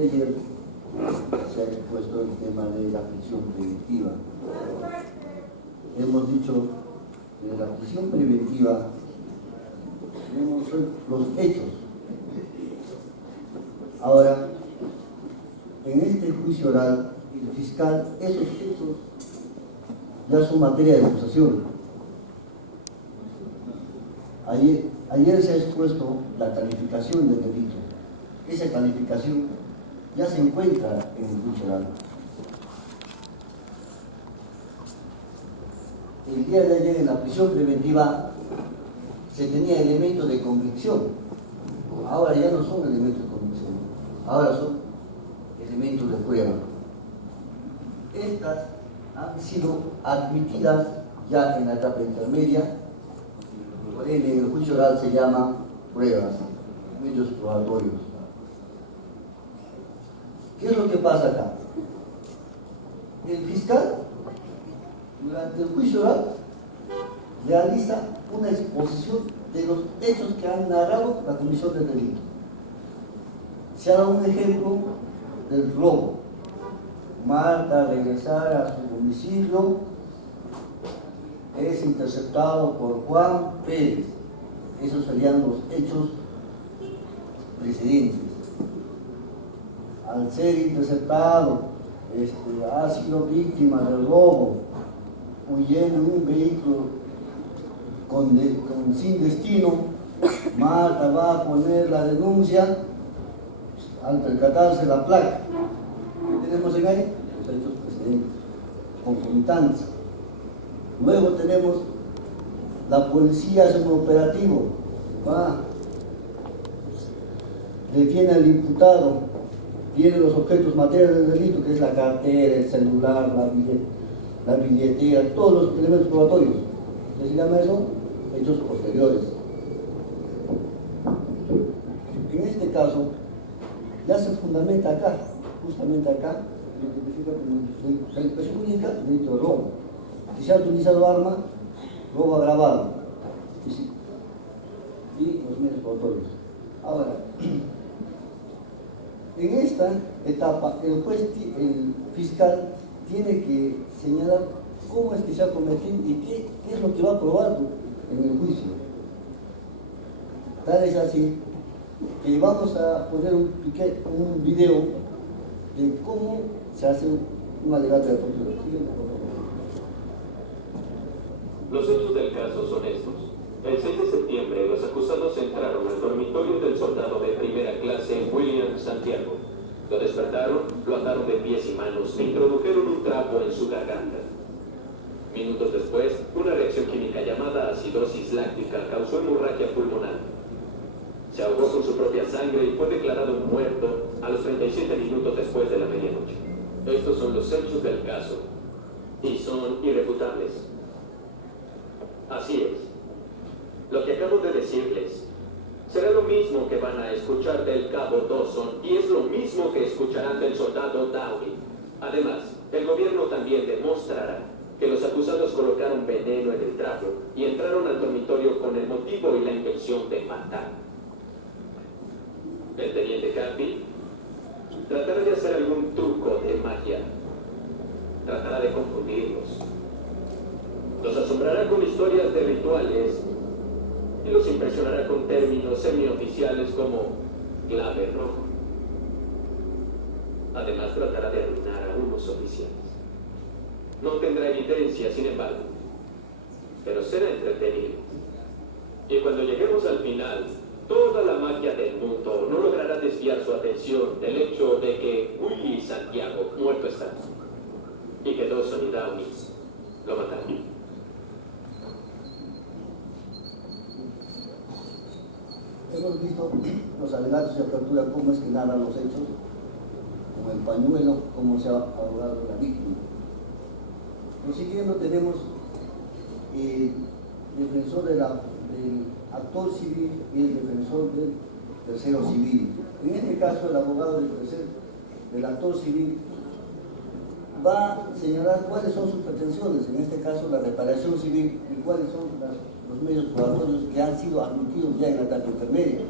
de ayer se ha expuesto el tema de la prisión preventiva. Hemos dicho que la prisión preventiva tenemos los hechos. Ahora, en este juicio oral, el fiscal, esos hechos ya son materia de acusación. Ayer se ha expuesto la calificación del delito. Esa calificación ya se encuentra en el juicio oral. El día de ayer en la prisión preventiva se tenía elementos de convicción. Ahora ya no son elementos de convicción, ahora son elementos de prueba. Estas han sido admitidas ya en la etapa intermedia. Por ende, en el juicio oral se llama pruebas, hechos probatorios. ¿Qué es lo que pasa acá? El fiscal, durante el juicio oral, realiza una exposición de los hechos que han narrado la comisión del delito. Se ha dado un ejemplo del robo. Marta, al regresar a su domicilio, es interceptado por Juan Pérez. Esos serían los hechos precedentes. Al ser interceptado, ha sido víctima del robo, huyendo en un vehículo sin destino. Marta va a poner la denuncia al percatarse la placa. ¿Qué tenemos en ahí? Los hechos precedentes, concomitantes. Luego tenemos la policía hace un operativo, detiene al imputado, tiene los objetos materiales del delito, que es la cartera, el celular, la billetera, todos los elementos probatorios. ¿Qué se llama eso? Hechos posteriores. En este caso, ya se fundamenta acá, justamente acá, la calificación jurídica, delito de robo. Si se ha utilizado arma, robo agravado. Y los medios probatorios. Ahora, en esta etapa, el fiscal tiene que señalar cómo es que se ha cometido y qué es lo que va a probar en el juicio. Tal es así que vamos a poner un video de cómo se hace un alegato de apertura. Los hechos del caso son estos. El 6 de septiembre, los acusados entraron al dormitorio del soldado de primera clase William Santiago. Lo despertaron, lo ataron de pies y manos e introdujeron un trapo en su garganta. Minutos después, una reacción química llamada acidosis láctica causó hemorragia pulmonar. Se ahogó con su propia sangre y fue declarado muerto a los 37 minutos después de la medianoche. Estos son los hechos del caso y son irrefutables. Así es. Lo que acabo de decirles será lo mismo que van a escuchar del cabo Dawson y es lo mismo que escucharán del soldado Downey. Además, el gobierno también demostrará que los acusados colocaron veneno en el trapo y entraron al dormitorio con el motivo y la intención de matar. El teniente Capi tratará de hacer algún truco de magia. Tratará de confundirlos. Los asombrará con historias de rituales y los impresionará con términos semioficiales como clave roja. Además, tratará de arruinar a unos oficiales. No tendrá evidencia, sin embargo, pero será entretenido. Y cuando lleguemos al final, toda la magia del mundo no logrará desviar su atención del hecho de que Willy Santiago muerto está y que Dawson y Downey lo mataron. Hemos visto los alegatos de apertura, cómo es que narran los hechos, como el pañuelo, cómo se ha abogado la víctima. Lo siguiente tenemos el defensor del actor civil y el defensor del tercero civil. En este caso, el abogado del actor civil va a señalar cuáles son sus pretensiones, en este caso la reparación civil, y cuáles son los medios probatorios que han sido admitidos ya en la etapa intermedia.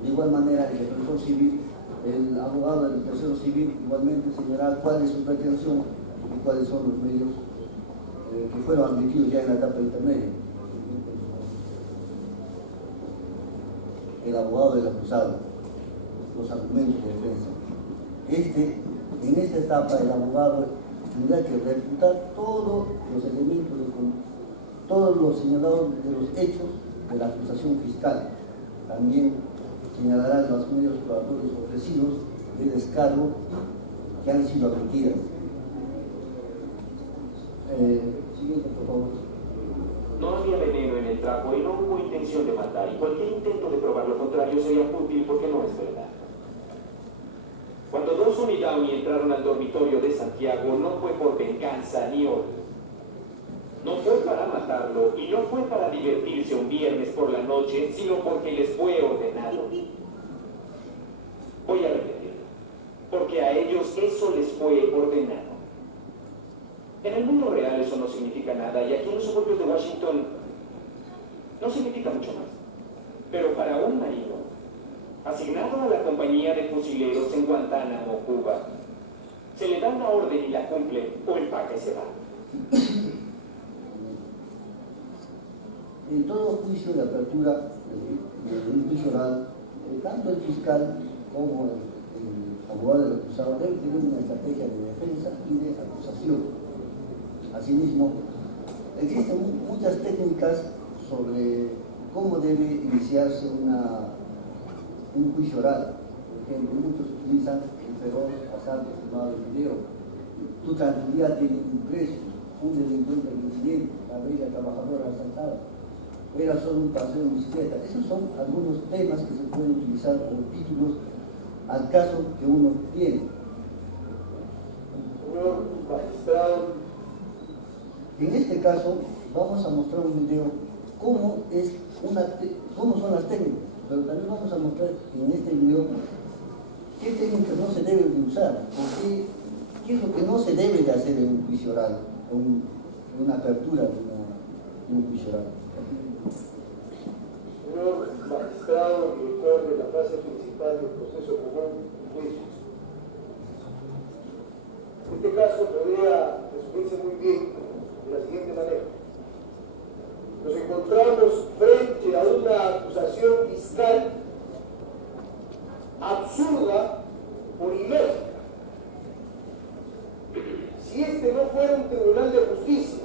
De igual manera, el defensor civil El abogado del tercero civil igualmente señalará cuál es su pretensión y cuáles son los medios que fueron admitidos ya en la etapa intermedia. El abogado del acusado, los argumentos de defensa. En esta etapa el abogado tendrá que refutar todos los elementos, todos los señalados de los hechos de la acusación fiscal. También señalará los medios probatorios ofrecidos de descargo que han sido admitidas. Siguiente, por favor. No había veneno en el trapo y no hubo intención de matar, y cualquier intento de probar lo contrario sería fútil porque no es verdad. Cuando Dawson y Downey entraron al dormitorio de Santiago, no fue por venganza ni odio. No fue para matarlo y no fue para divertirse un viernes por la noche, sino porque les fue ordenado. Voy a repetirlo, porque a ellos eso les fue ordenado. En el mundo real eso no significa nada, y aquí en los suburbios de Washington no significa mucho más. Pero para un marido asignado a la compañía de fusileros en Guantánamo, Cuba, se le da una orden y la cumple, o empaca y se va. En todo juicio de apertura del juicio oral, tanto el fiscal como el abogado del acusado deben tener una estrategia de defensa y de acusación. Asimismo, existen muchas técnicas sobre cómo debe iniciarse un juicio oral. Por ejemplo, muchos utilizan el feroz asalto filmado de video. Tu tranquilidad tiene un precio. Un delincuente reincidente, la bella trabajadora asaltada. Era solo un paseo en bicicleta. Esos son algunos temas que se pueden utilizar como títulos al caso que uno tiene. Señor magistrado, en este caso vamos a mostrar un video cómo son las técnicas, pero también vamos a mostrar en este video qué técnicas no se deben de usar, o qué es lo que no se debe de hacer en un juicio oral, en una apertura de un juicio oral. señor magistrado, director de la fase principal del proceso común y juicio. Este caso podría resumirse muy bien de la siguiente manera. Nos encontramos frente a una acusación fiscal absurda por ilógica. Si este no fuera un tribunal de justicia,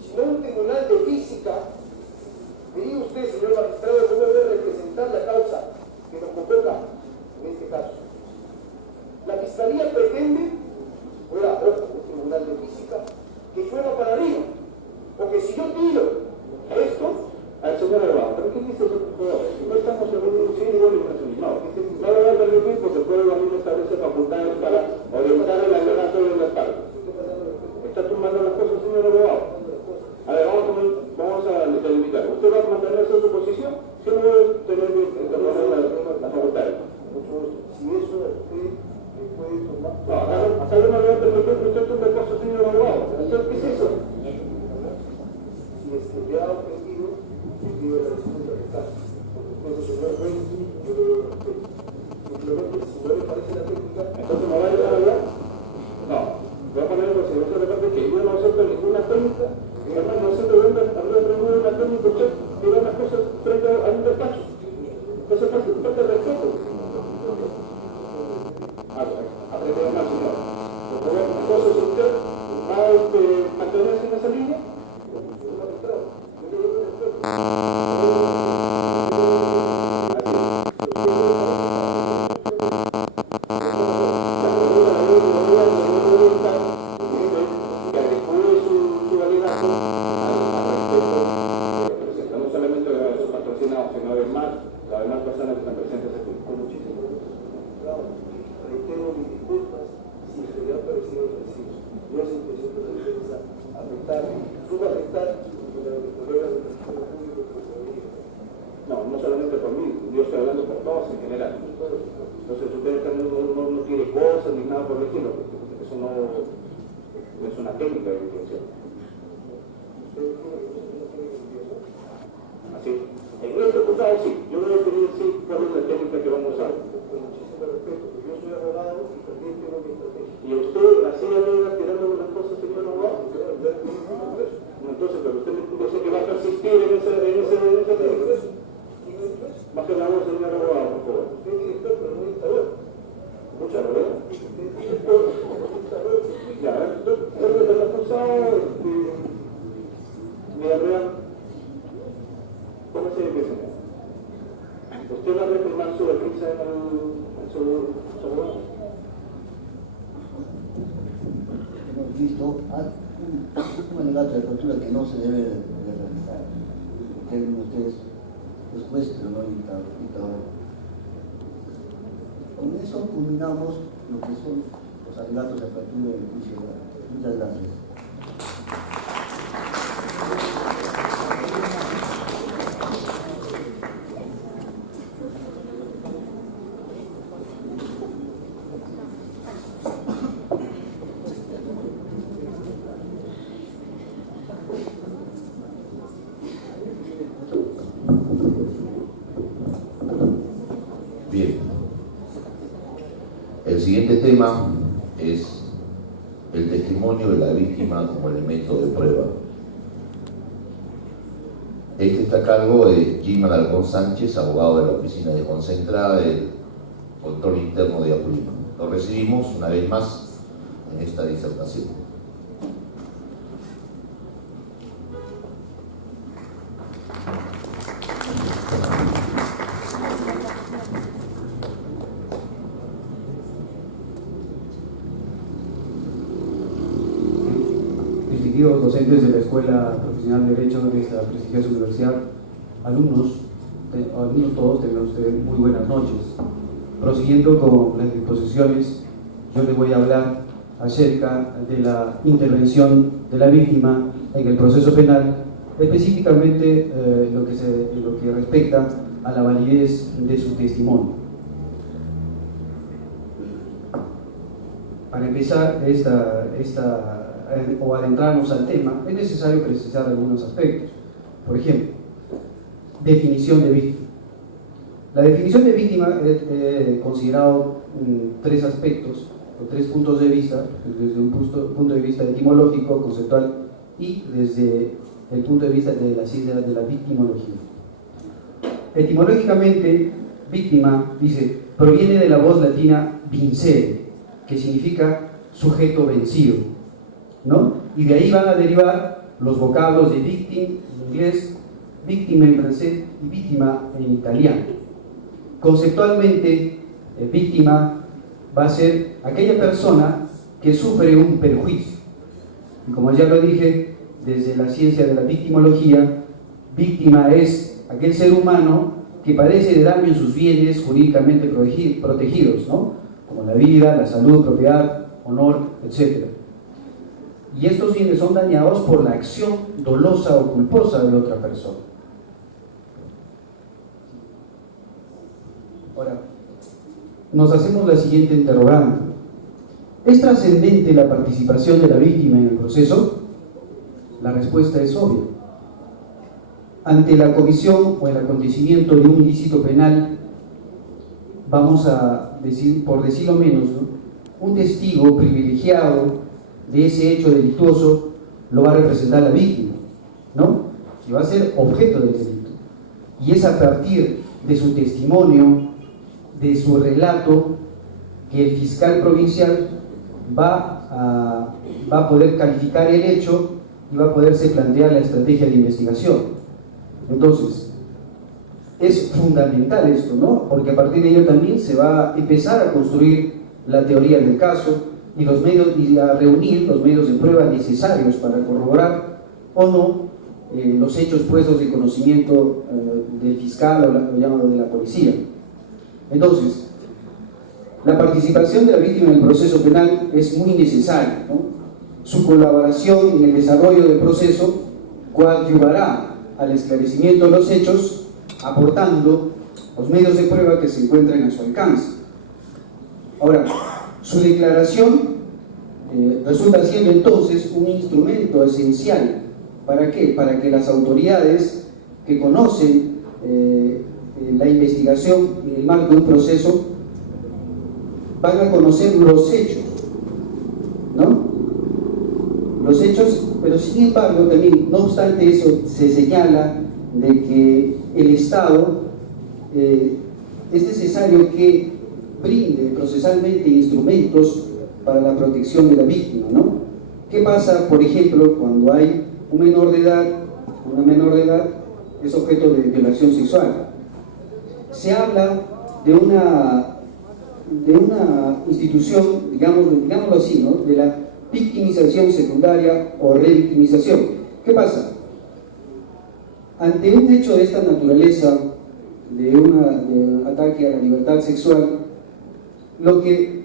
sino un tribunal de física, diría usted, señor magistrado, cómo debe representar la causa que nos convoca en este caso. La fiscalía pretende, fuera un tribunal de física, que suena para arriba, porque si yo tiro esto al señor abogado, ¿pero qué dice el jugador? No estamos en un cine igual y no lo va a permitir porque el pueblo mismo establece facultades para orientar el alegato de la parte. Está tomando las cosas, señor abogado. A ver, vamos a delimitar. ¿Usted va a mantenerse en su posición? Si no voy a tener que interrogar las facultades. Mucho gusto. Si eso usted puede tomar. No, acá yo no le voy a permitir que usted tome cosas, señor abogado. Entonces, ¿qué es eso? Si le ha ofendido, le pido la disculpa que está. Entonces, señor juez, simplemente, si no le parece la técnica, entonces me va a ayudar a hablar. No, voy a poner en consideración de parte que yo no acepto ninguna técnica. Además, no acepto de una técnica usted que ve las cosas frente a un despacho. Entonces, falta de respeto. Aprender más, señor. Por favor, entonces usted va a mantenerse en esa línea. No solamente por mí, yo estoy hablando por todos en general. Entonces usted no quiere cosas ni nada por el estilo, porque eso no es una técnica de investigación. Así. En este juzgado sí, yo voy a pedir sí cuál es la técnica pregunta que vamos a hacer. Con muchísimo respeto, porque yo soy abogado y también tengo mi estrategia. Y usted así alega tirando las cosas, señor abogado. Entonces, pero usted dice que va a persistir en ese más que la voz, señor abogado, por favor. Usted es director, pero no dictador. Muchas gracias. Usted es director, pero no dictador. Ya, el acusado, Villarreal, ¿cómo se empieza? ¿Usted va a retomar su defensa en su abogado? Hemos visto un alegato de apertura que no se debe de realizar. Ustedes es juez, pero no dictador. Con eso culminamos lo que son los alegatos de apertura del juicio oral. Muchas gracias. Bien, el siguiente tema es el testimonio de la víctima como elemento de prueba. Este está a cargo de Gilman Alarcón Sánchez, abogado de la Oficina de Concentrada del Control Interno de Apurímac. Lo recibimos una vez más en esta disertación. Distinguidos docentes de la Escuela Profesional de Derecho de esta prestigiosa universidad, alumnos todos, tengan ustedes muy buenas noches. Prosiguiendo con las disposiciones, yo les voy a hablar acerca de la intervención de la víctima en el proceso penal, específicamente lo que respecta a la validez de su testimonio. Para empezar o adentrarnos al tema, es necesario precisar algunos aspectos. Por ejemplo, definición de víctima. La definición de víctima he considerado tres aspectos, o tres puntos de vista, desde un punto de vista etimológico, conceptual, y desde el punto de vista de la ciencia de la victimología. Etimológicamente, víctima, dice, proviene de la voz latina vincere, que significa sujeto vencido, ¿no? Y de ahí van a derivar los vocablos de victim en inglés, víctima en francés y víctima en italiano. Conceptualmente, víctima va a ser aquella persona que sufre un perjuicio. Y como ya lo dije, desde la ciencia de la victimología, víctima es aquel ser humano que padece de daño en sus bienes jurídicamente protegidos, ¿no? Como la vida, la salud, propiedad, honor, etc. Y estos bienes son dañados por la acción dolosa o culposa de otra persona. Ahora, nos hacemos la siguiente interrogante. ¿Es trascendente la participación de la víctima en el proceso? La respuesta es obvia. Ante la comisión o el acontecimiento de un ilícito penal, vamos a decir, por decirlo menos, ¿no?, un testigo privilegiado de ese hecho delictuoso lo va a representar la víctima, ¿no? Y va a ser objeto del delito. Y es a partir de su testimonio, de su relato, que el fiscal provincial va a poder calificar el hecho y va a poderse plantear la estrategia de investigación. Entonces, es fundamental esto, ¿no? Porque a partir de ello también se va a empezar a construir la teoría del caso y a reunir los medios de prueba necesarios para corroborar o no los hechos puestos de conocimiento del fiscal o llamado de la policía. Entonces, la participación de la víctima en el proceso penal es muy necesaria, ¿no? Su colaboración en el desarrollo del proceso coadyuvará al esclarecimiento de los hechos, aportando los medios de prueba que se encuentran a su alcance. Ahora, su declaración resulta siendo entonces un instrumento esencial. ¿Para qué? Para que las autoridades que conocen la investigación en el marco de un proceso, van a conocer los hechos, ¿no? Los hechos, pero sin embargo también, no obstante eso, se señala de que el Estado es necesario que brinde procesalmente instrumentos para la protección de la víctima, ¿no? ¿Qué pasa, por ejemplo, cuando hay un menor de edad, una menor de edad es objeto de violación sexual? Se habla de una institución, digámoslo así, ¿no? De la victimización secundaria o revictimización. ¿Qué pasa? Ante un hecho de esta naturaleza, de un ataque a la libertad sexual, lo que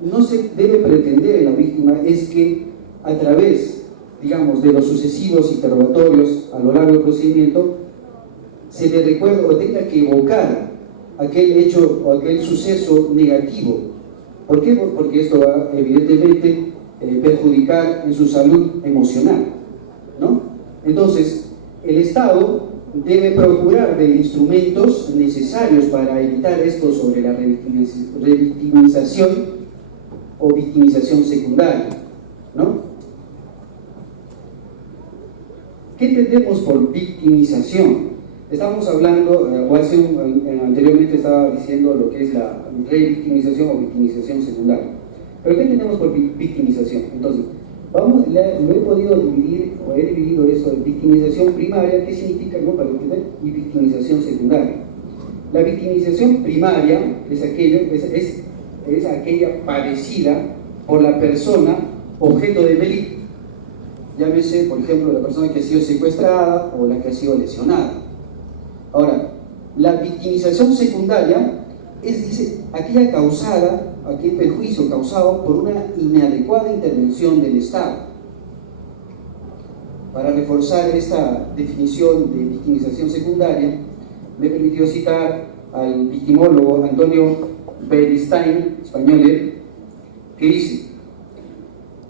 no se debe pretender en la víctima es que a través, digamos, de los sucesivos interrogatorios a lo largo del procedimiento, se le recuerde o tenga que evocar aquel hecho o aquel suceso negativo. ¿Por qué? Porque esto va evidentemente perjudicar en su salud emocional, ¿no? Entonces, el Estado debe procurar de instrumentos necesarios para evitar esto sobre la revictimización o victimización secundaria, ¿no? ¿Qué entendemos por victimización? Estamos hablando, anteriormente estaba diciendo lo que es la revictimización o victimización secundaria. ¿Pero qué entendemos por victimización? Entonces, he dividido esto de victimización primaria, ¿qué significa, no? Para entender, y victimización secundaria. La victimización primaria es aquella padecida por la persona objeto del delito. Llámese, por ejemplo, la persona que ha sido secuestrada o la que ha sido lesionada. Ahora, la victimización secundaria es aquel perjuicio causado por una inadecuada intervención del Estado. Para reforzar esta definición de victimización secundaria, me he permitido citar al victimólogo Antonio Beristain, español, que dice: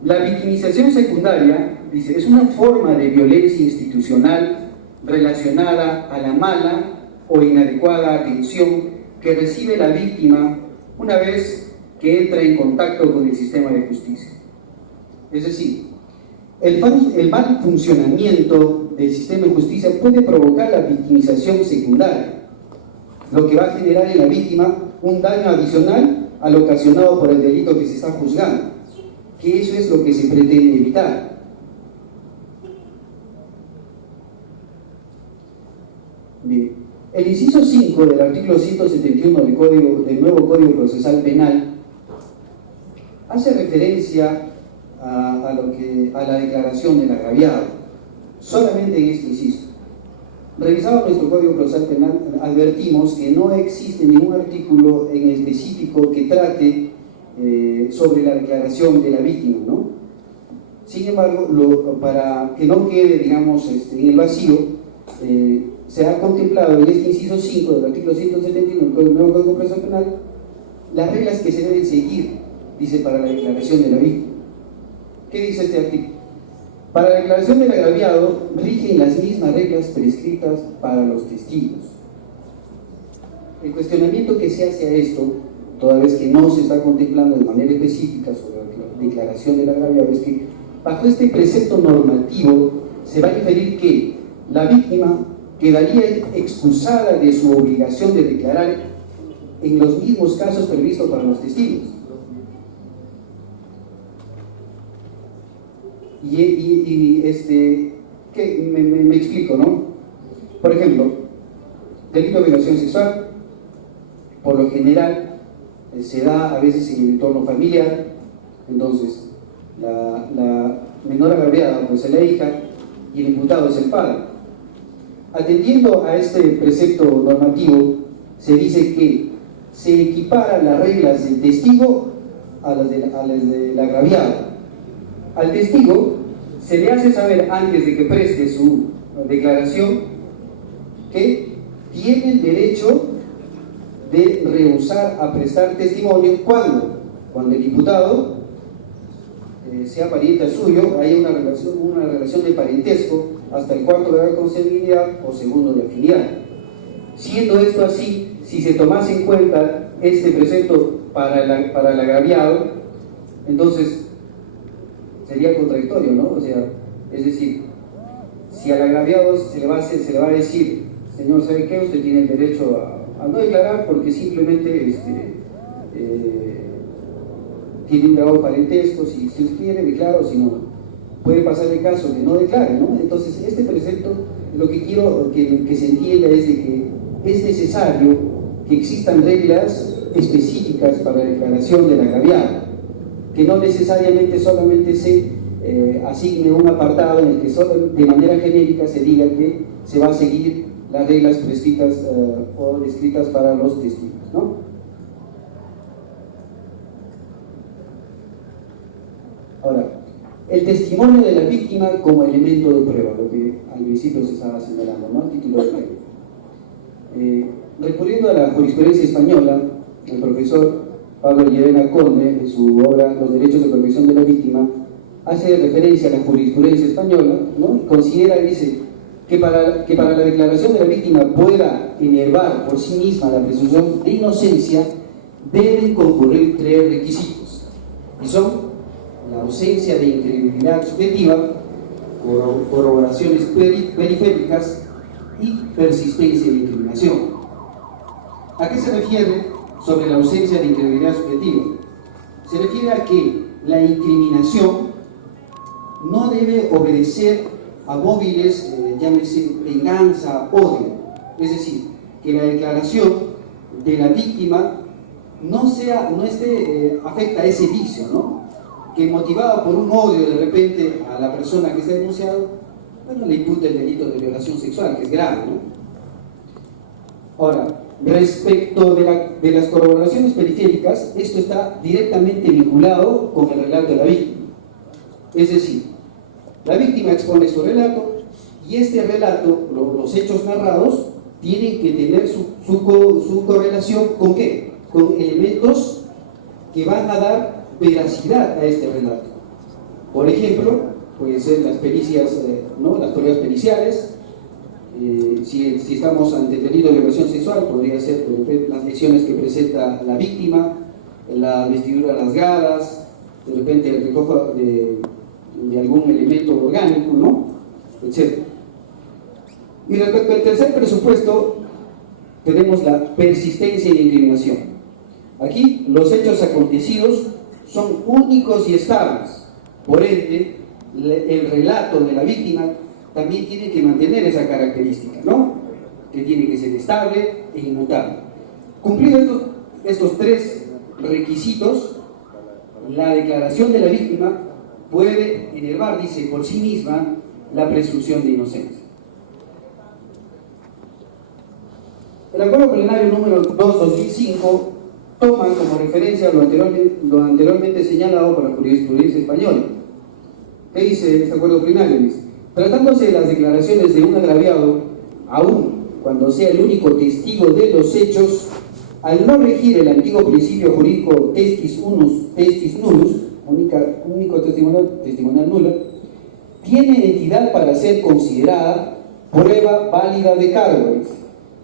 la victimización secundaria, dice, es una forma de violencia institucional relacionada a la mala o inadecuada atención que recibe la víctima una vez que entra en contacto con el sistema de justicia. Es decir, el mal funcionamiento del sistema de justicia puede provocar la victimización secundaria, lo que va a generar en la víctima un daño adicional al ocasionado por el delito que se está juzgando, que eso es lo que se pretende evitar. Bien. El inciso 5 del artículo 171 del nuevo Código Procesal Penal hace referencia a la declaración del agraviado, solamente en este inciso. Revisado nuestro Código Procesal Penal, advertimos que no existe ningún artículo en específico que trate sobre la declaración de la víctima, ¿no? Sin embargo, para que no quede, digamos, en el vacío, se ha contemplado en este inciso 5 del artículo 171 del nuevo Código Procesal Penal las reglas que se deben seguir, dice, para la declaración de la víctima. ¿Qué dice este artículo? Para la declaración del agraviado rigen las mismas reglas prescritas para los testigos. El cuestionamiento que se hace a esto, toda vez que no se está contemplando de manera específica sobre la declaración del agraviado, es que bajo este precepto normativo se va a inferir que la víctima quedaría excusada de su obligación de declarar en los mismos casos previstos para los testigos. Me explico, ¿no? Por ejemplo, delito de violación sexual, por lo general se da a veces en el entorno familiar. Entonces la menor agraviada pues es la hija y el imputado es el padre. Atendiendo a este precepto normativo, se dice que se equiparan las reglas del testigo a las del agraviado. Al testigo se le hace saber antes de que preste su declaración que tiene el derecho de rehusar a prestar testimonio cuando el imputado sea pariente suyo, haya una relación de parentesco hasta el cuarto grado de consanguinidad o segundo de afinidad. Siendo esto así, si se tomase en cuenta este precepto para el agraviado, entonces sería contradictorio, ¿no? O sea, es decir, si al agraviado se le va a decir, señor, ¿sabe qué? Usted tiene el derecho a no declarar porque simplemente tiene un grado de parentesco, si usted quiere declara, o si no, puede pasar el caso de no declare, ¿no? Entonces, este precepto, lo que quiero que se entienda es de que es necesario que existan reglas específicas para la declaración del agraviado, que no necesariamente solamente se asigne un apartado en el que solo de manera genérica se diga que se va a seguir las reglas prescritas o descritas para los testigos, ¿no? Ahora, el testimonio de la víctima como elemento de prueba, lo que al principio se estaba señalando, ¿no? Título de prueba. Recurriendo a la jurisprudencia española, el profesor Pablo Llerena Conde, en su obra Los derechos de protección de la víctima, hace referencia a la jurisprudencia española, ¿no? Considera, dice, que para la declaración de la víctima pueda enervar por sí misma la presunción de inocencia, deben concurrir 3 requisitos, y son la ausencia de incredibilidad subjetiva, corroboraciones periféricas y persistencia de incriminación. ¿A qué se refiere sobre la ausencia de incredibilidad subjetiva? Se refiere a que la incriminación no debe obedecer a móviles, llámese venganza, odio. Es decir, que la declaración de la víctima no esté afecta a ese vicio, ¿no? Que motivada por un odio de repente a la persona que está denunciado, bueno, le imputa el delito de violación sexual, que es grave, ¿no? Ahora, respecto de las corroboraciones periféricas, esto está directamente vinculado con el relato de la víctima. Es decir, la víctima expone su relato y este relato, los hechos narrados, tienen que tener su correlación ¿con qué? Con elementos que van a dar veracidad a este relato. Por ejemplo, pueden ser las pericias, ¿no? Las pruebas periciales. Si estamos ante delito de violación sexual, podría ser las lesiones que presenta la víctima, la vestidura rasgadas, de repente el recojo de algún elemento orgánico, ¿no? Etc. Y respecto al tercer presupuesto, tenemos la persistencia y la incriminación. Aquí los hechos acontecidos son únicos y estables, por ende el relato de la víctima también tiene que mantener esa característica, ¿no? Que tiene que ser estable e inmutable. Cumplidos estos 3 requisitos, la declaración de la víctima puede enervar, dice, por sí misma la presunción de inocencia. El acuerdo plenario número 2/2005 toma como referencia lo anteriormente señalado por la jurisprudencia española. ¿Qué dice este acuerdo plenario? Dice, tratándose de las declaraciones de un agraviado, aún cuando sea el único testigo de los hechos, al no regir el antiguo principio jurídico testis unus, testis nullus, único testimonial nula, tiene entidad para ser considerada prueba válida de cargo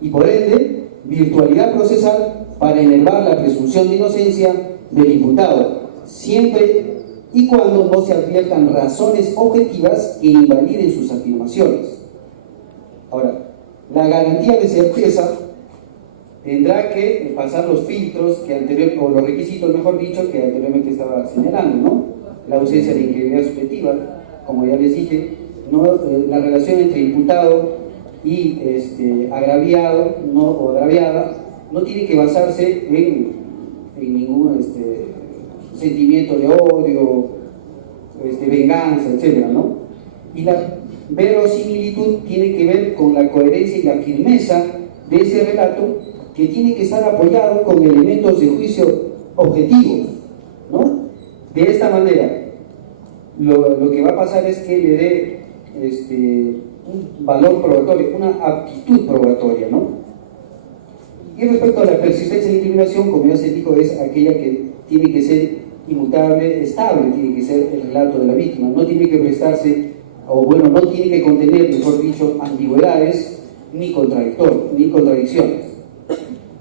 y por ende virtualidad procesal para enervar la presunción de inocencia del imputado, siempre y cuando no se adviertan razones objetivas que invaliden sus afirmaciones. Ahora, la garantía de certeza tendrá que pasar los filtros o los requisitos, mejor dicho, que anteriormente estaba señalando, ¿no? La ausencia de incredibilidad subjetiva, como ya les dije, ¿no? La relación entre imputado y agraviado o agraviada no tiene que basarse en ningún sentimiento de odio, venganza, etc., ¿no? Y la verosimilitud tiene que ver con la coherencia y la firmeza de ese relato, que tiene que estar apoyado con elementos de juicio objetivos, ¿no? De esta manera, lo que va a pasar es que le dé un valor probatorio, una aptitud probatoria, ¿no? Y respecto a la persistencia de incriminación, como ya se dijo, es aquella que tiene que ser inmutable, estable, tiene que ser el relato de la víctima, no tiene que prestarse, o bueno, no tiene que contener, mejor dicho, ambigüedades ni contradicciones.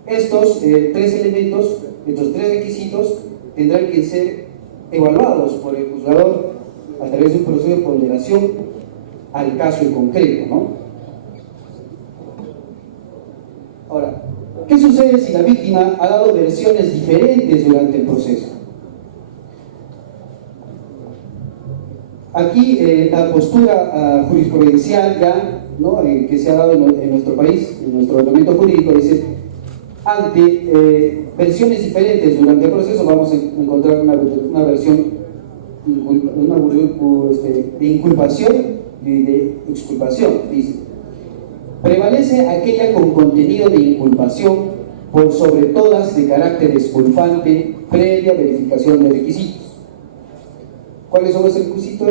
Estos tres elementos, estos tres requisitos, tendrán que ser evaluados por el juzgador a través de un proceso de ponderación al caso en concreto, ¿no? Ahora, ¿qué sucede si la víctima ha dado versiones diferentes durante el proceso? Aquí la postura jurisprudencial ya, ¿no? Que se ha dado en nuestro país, en nuestro ordenamiento jurídico, dice: ante versiones diferentes durante el proceso vamos a encontrar una versión de inculpación y de exculpación. Dice: prevalece aquella con contenido de inculpación por sobre todas de carácter exculpante previa verificación de requisitos. ¿Cuáles son los requisitos?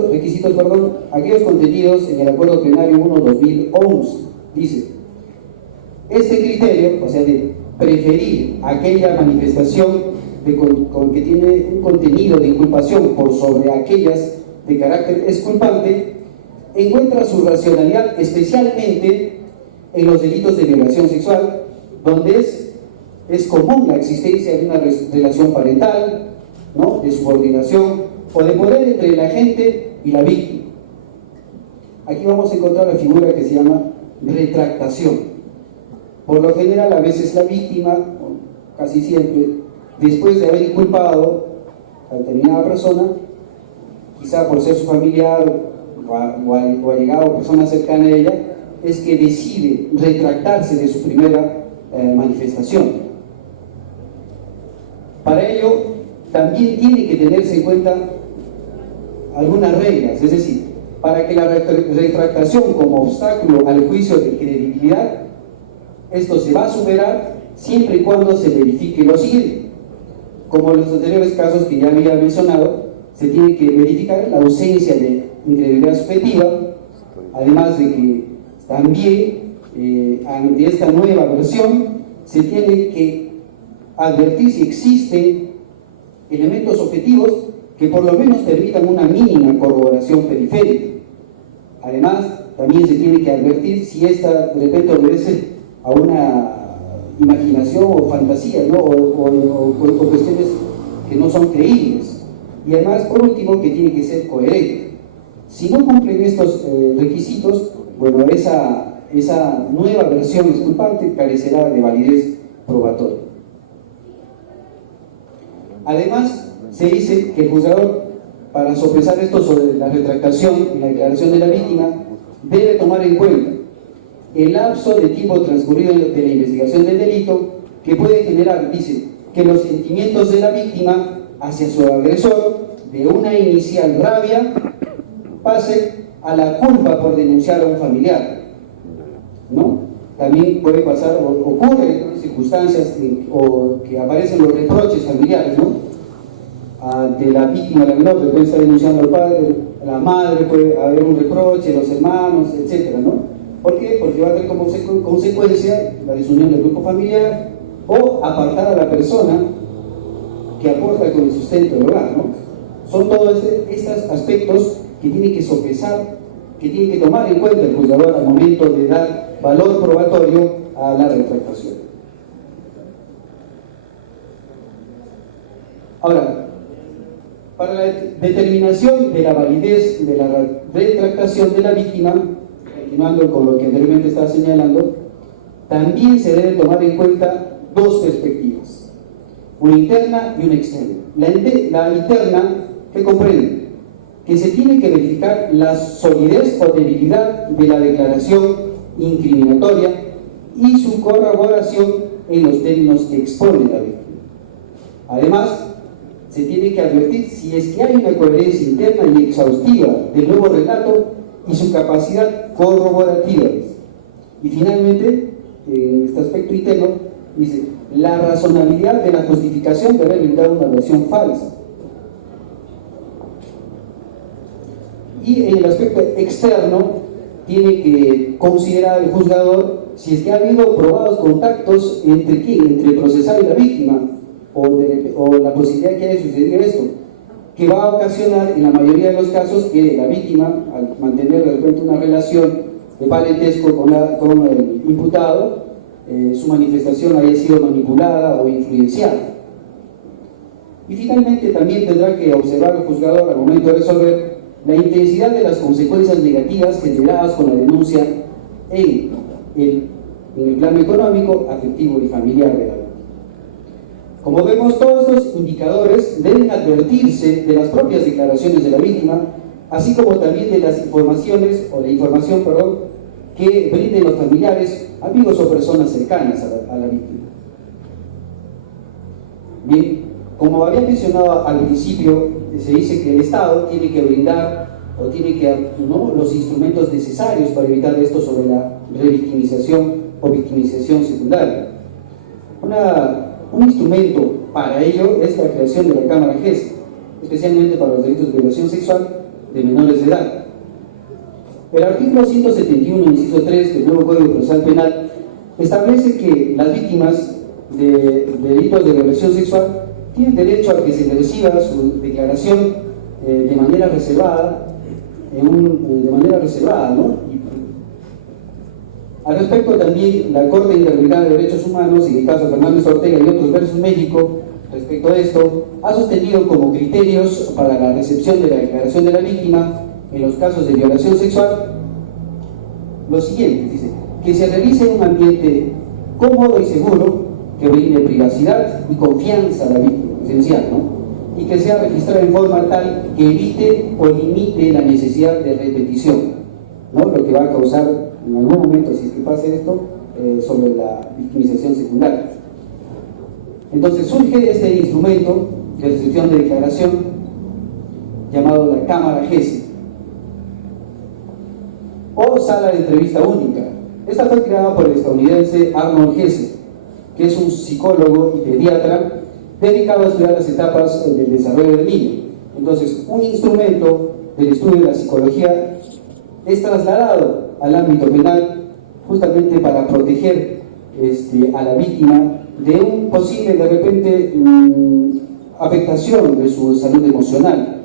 Aquellos contenidos en el Acuerdo Plenario 1/2011. Dice: este criterio, o sea, de preferir aquella manifestación que tiene un contenido de inculpación por sobre aquellas de carácter exculpante, encuentra su racionalidad especialmente en los delitos de violación sexual, donde es común la existencia de una relación parental, ¿no?, de subordinación o de poder entre el agente y la víctima. Aquí vamos a encontrar la figura que se llama retractación. Por lo general, a veces la víctima, casi siempre, después de haber inculpado a determinada persona, quizá por ser su familiar o allegado persona cercana a ella, es que decide retractarse de su primera manifestación. Para ello, también tiene que tenerse en cuenta algunas reglas, es decir, para que la retractación como obstáculo al juicio de credibilidad, esto se va a superar siempre y cuando se verifique lo siguiente. Como en los anteriores casos que ya había mencionado, se tiene que verificar la ausencia de incredibilidad subjetiva, además de que también ante esta nueva versión se tiene que advertir si existen elementos objetivos que por lo menos permitan una mínima corroboración periférica. Además, también se tiene que advertir si esta de repente obedece a una imaginación o fantasía, ¿no?, o cuestiones que no son creíbles. Y además, por último, que tiene que ser coherente. Si no cumplen estos requisitos, bueno, esa nueva versión exculpante carecerá de validez probatoria. Además, se dice que el juzgador, para sopesar esto sobre la retractación y la declaración de la víctima, debe tomar en cuenta el lapso de tiempo transcurrido de la investigación del delito, que puede generar, dice, que los sentimientos de la víctima hacia su agresor, de una inicial rabia, pase a la culpa por denunciar a un familiar, ¿no? También puede pasar, ocurre circunstancias que aparecen los reproches familiares, ¿no?, ante la víctima, la menor, que puede estar denunciando al padre, a la madre, puede haber un reproche, los hermanos, etcétera, ¿no? ¿Por qué? Porque va a tener como consecuencia la desunión del grupo familiar o apartar a la persona que aporta con el sustento del hogar, ¿no? Son todos estos aspectos que tiene que sopesar, que tiene que tomar en cuenta el juzgador al momento de dar valor probatorio a la retractación. Ahora, para la determinación de la validez de la retractación de la víctima, continuando con lo que anteriormente estaba señalando, también se deben tomar en cuenta dos perspectivas, una interna y una externa. La interna, ¿qué comprende? Que se tiene que verificar la solidez o debilidad de la declaración incriminatoria y su corroboración en los términos que expone la víctima. Además, se tiene que advertir si es que hay una coherencia interna y exhaustiva del nuevo relato y su capacidad corroborativa. Y finalmente, en este aspecto interno, dice la razonabilidad de la justificación de haber brindado una versión falsa. Y en el aspecto externo, tiene que considerar el juzgador si es que ha habido probados contactos entre quién, entre el procesado y la víctima, o la posibilidad que haya sucedido esto, que va a ocasionar en la mayoría de los casos que la víctima, al mantener de repente una relación de parentesco con el imputado, su manifestación haya sido manipulada o influenciada. Y finalmente también tendrá que observar el juzgador al momento de resolver la intensidad de las consecuencias negativas generadas con la denuncia en el plano económico, afectivo y familiar de la víctima. Como vemos, todos estos indicadores deben advertirse de las propias declaraciones de la víctima, así como también de las información que brinden los familiares, amigos o personas cercanas a la víctima. Bien, como había mencionado al principio, se dice que el Estado tiene que brindar o tiene que los instrumentos necesarios para evitar esto sobre la revictimización o victimización secundaria. Un instrumento para ello es la creación de la Cámara GESE, especialmente para los delitos de violación sexual de menores de edad. El artículo 171, inciso 3 del nuevo Código Procesal Penal establece que las víctimas de delitos de violación sexual tienen derecho a que se reciba su declaración de manera reservada, ¿no? Al respecto también, la Corte Interamericana de Derechos Humanos, en el caso de Fernández Ortega y otros versus México, respecto a esto, ha sostenido como criterios para la recepción de la declaración de la víctima en los casos de violación sexual lo siguiente: dice, que se realice en un ambiente cómodo y seguro, que brinde privacidad y confianza a la víctima, esencial, ¿no? Y que sea registrada en forma tal que evite o limite la necesidad de repetición, ¿no? Lo que va a causar en algún momento, si es que pase esto, sobre la victimización secundaria. Entonces surge este instrumento de recepción de declaración llamado la Cámara GESE o Sala de Entrevista Única. Esta fue creada por el estadounidense Arnold Hesse, que es un psicólogo y pediatra dedicado a estudiar las etapas del desarrollo del niño. Entonces, un instrumento del estudio de la psicología es trasladado al ámbito penal justamente para proteger a la víctima de un posible, de repente, afectación de su salud emocional.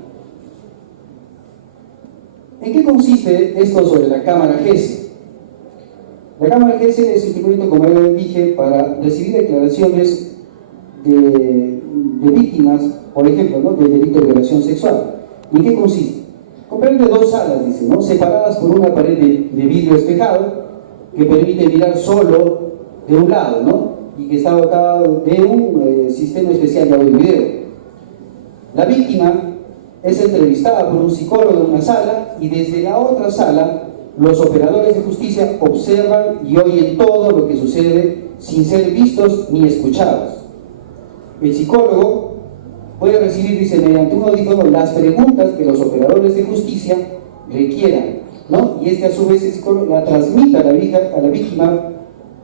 ¿En qué consiste esto sobre la Cámara GESE? La Cámara GESE es un instrumento, como ya dije, para recibir declaraciones de víctimas, por ejemplo, ¿no?, del delito de violación sexual. ¿En qué consiste? Comprende dos salas, dice, ¿no?, separadas por una pared de vidrio espejado que permite mirar solo de un lado, ¿no?, y que está dotado de un sistema especial de audio y video. La víctima es entrevistada por un psicólogo en una sala y desde la otra sala los operadores de justicia observan y oyen todo lo que sucede sin ser vistos ni escuchados. El psicólogo puede recibir, dice, mediante un audífono las preguntas que los operadores de justicia requieran, ¿no? Y a su vez el psicólogo la transmite a la víctima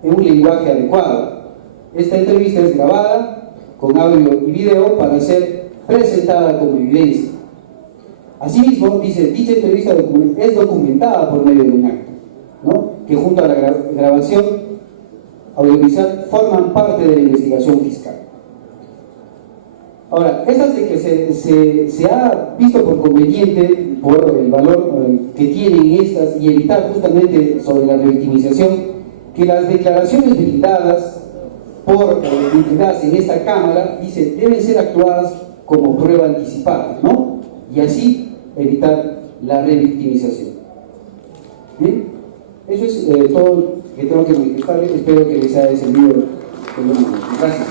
en un lenguaje adecuado. Esta entrevista es grabada con audio y video para ser presentada como evidencia. Asimismo, dice, dicha entrevista es documentada por medio de un acto, ¿no?, que junto a la grabación audiovisual forman parte de la investigación fiscal. Ahora, estas de que se ha visto por conveniente, por el valor que tienen estas, y evitar justamente sobre la revictimización, que las declaraciones brindadas brindadas en esta Cámara, dice, deben ser actuadas como prueba anticipada, ¿no?, y así evitar la revictimización. Bien, eso es todo que tengo que manifestarles. Espero que les haya servido. Gracias.